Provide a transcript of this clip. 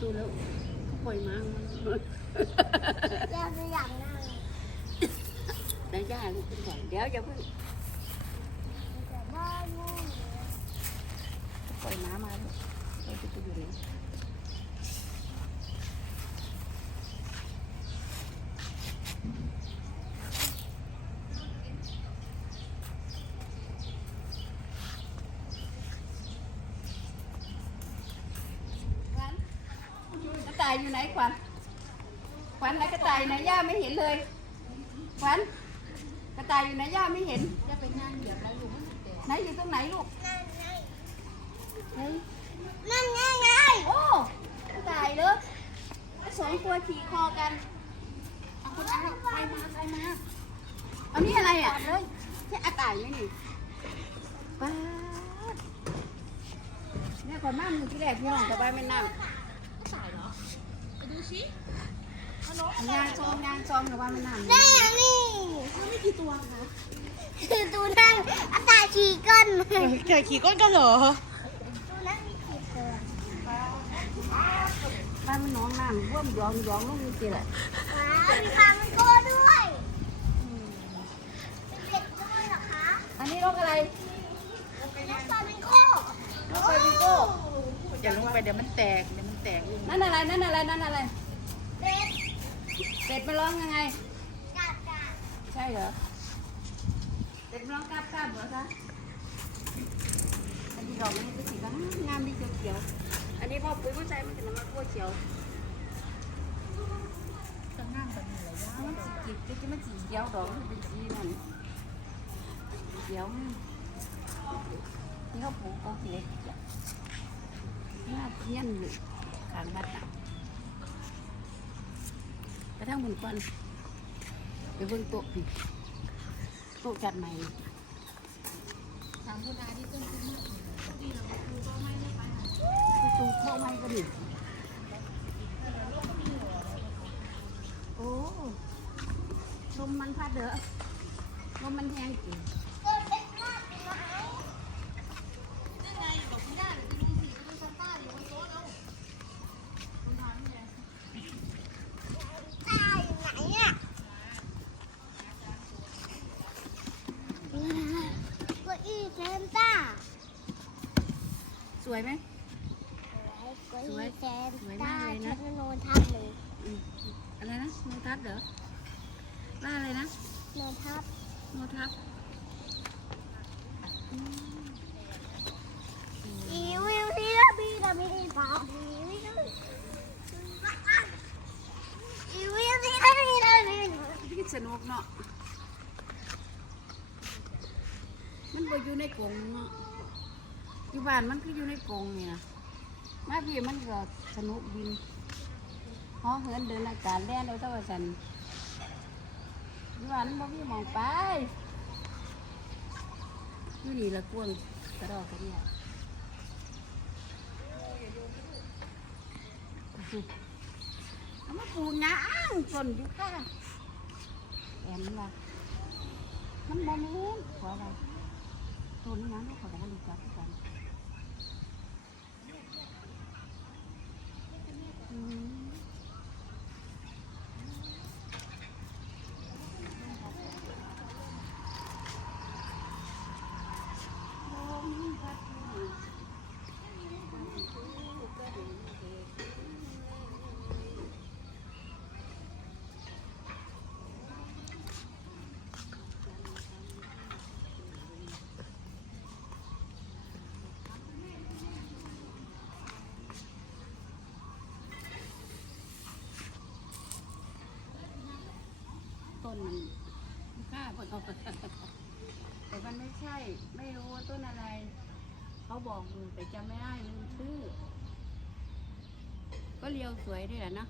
ตูแล้วปล่อยมาเราจะอยางนั่งได้ย่าลูกขึ้นก่อนเดี๋ยวอย่าเพิ่งแต่ว่างูเหลือปล่อยม้ามาลูกปล่อยประตูอยู่เลย ขวัญกระ ต่ายอยู่ไหนขวัญขวัญไหนกระต่ายไหนย่าไม่เห็นเลยขวัญกระต่ายอยู่ไหนย่าไม่เห็นจะเป็นงานเดี๋ยวนะลูกไหนอยู่ตรงไหนลูกนั่นไงเฮ้ยนั่นไงไงโอ้กระต่ายเลยสองตัวขี่คอกันเอาคุณอาใครมาใครมาอันนี้อะไรอะเลยใช่กระต่ายไหมนี่ป้าดเนี่ยก่อนมามือที่แรกพี่น้องแต่ไปไม่นั่ง ยางซองยางซองหรือว่ามันน้ำได้ยังนี่ไม่กี่ตัวคะคือตัวนั่งอาตายขี่ก้นตัวเกิดขี่ก้นกันเหรอนั่งมีกี่ตัวบ้านมันน้องน้ำร่วมยองยองลงนี่สิแหละว้าวมีปลามันโก้ด้วยมีเป็ดด้วยเหรอคะ อันนี้นกอะไรนกปลาเป็นโก้นกไฟบิโก้อย่าลงไปเดี๋ยวมันแตกเดี๋ยวมัน แตกลูกนั่นอะไร นั่นอะไร นั่นอะไร เป็ดเป็ดมาร้องยังไง กาดกาดใช่เหรอ เป็ดมาร้องกราบกราบเหรอคะอันนี้ดอกนี้ก็สีก็งามดีเขียวๆอันนี้พ่อปุ๋ยผู้ชายมันจะนำมาขั้วเขียวจะนั่งกันเหนื่อยเอามันสีกิดก็จะมันสีเขียวดอกมันเป็นสีนั่นสีเขียวนี่เขาปลูกเขาเล็กจ้ะหน้าเทียนอยู่ ข้างบ้านน่ะไปทางบนก่อนไปเบิ่งโต๊ะพี่โต๊ะจัดใหม่ถามคุณอาที่ต้นขึ้นมาประตูโต๊ะใหม่ก็ดิโอ้ลมมันพัดเด้อลมมันแห้งจริง ก็เป็นมากไหมตายไหนอะเก็อีเซนต้า ส วยไหมเก็อีเซนสวยต้ามากเลยนะฉันโนนทับเลยอืมอะไรนะโนทัศน์เหรอว่าอะไรนะโนนทับโนทัศน์อีวิวที่ระบีระบีปาอีวิวอีวิวที่ระบีระบีพี่สนุกเนาะมันบ่อยู่ในกรงเนาะ อยู่บ้านมันคืออยู่ในกรงนี่นะมาพี่มันก็สนุกดีฮอเหินเดินอากาศแล่นเราเท่ากันอยู่บ้านมันบ่มีหมองไปอยู่นี่ละกวงกระดอกกระเดียเอามาปลูกหญ้าอ้างต้นอยู่ค่ะแอมว่ามันบ่แม่นขออะไรต้นนี้นะเขาก็บ่รู้จักกัน มันฆ่าคนเอาแต่มันไม่ใช่ ไม่รู้ว่าต้นอะไร เขาบอกอยู่แต่จำไม่ได้ลืมชื่อ ก็เลียวสวยด้วยแหละเนาะ